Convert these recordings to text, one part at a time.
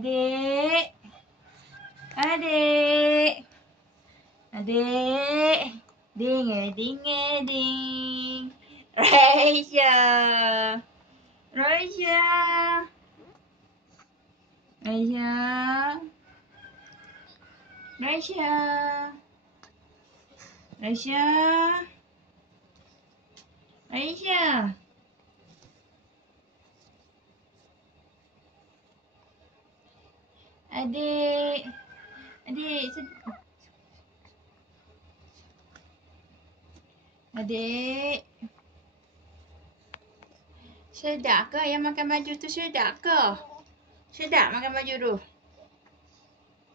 Adik. Adik. Adik. Ding, ding, ding. Raisya. Raisya. Raisya. Raisya. Raisya. Raisya. Adik. Adik. Adik. Sedap ke yang makan baju tu? Sedap ke? Sedap makan baju tu?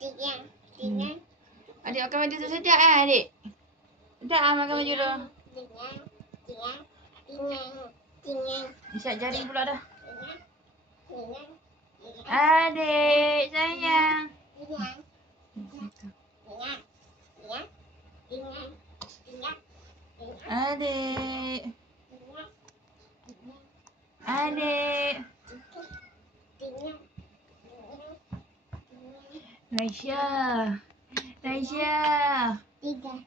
Sedap. Adik makan baju tu sedap adik? Sedap makan baju tu? Isyak jari pula dah. Adik sayang. Adik. Adik. Raisya. Raisya.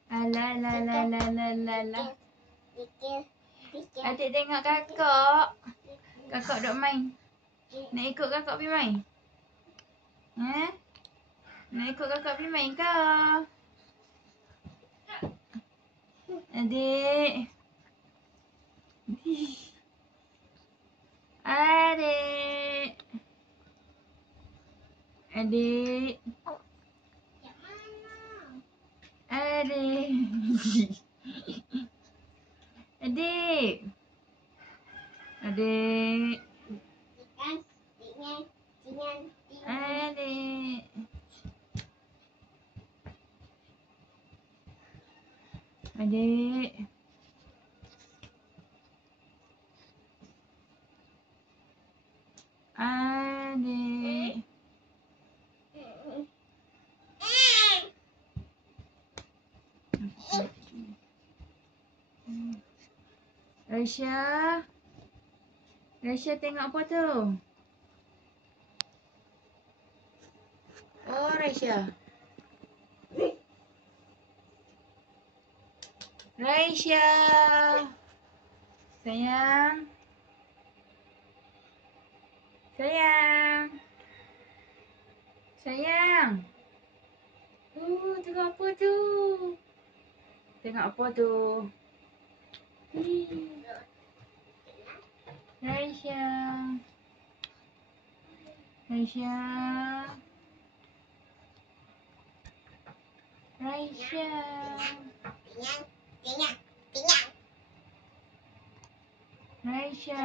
Alah, alah, alah, alah, alah, alah. Adik tengok kakak. Kakak duk main. Nak ikut kakak pergi main? Nak ikut kakak pergi main ke? Adik. Adik. Adik. Adik. Adik. Adik. Adik. Adik. Adik. Raisya. Raisya tengok apa tu? Oh, Raisya. Raisya. Sayang. Sayang. Sayang. Tengok apa tu? Tengok apa tu? Raisya. Raisya. Raisya. Raisya.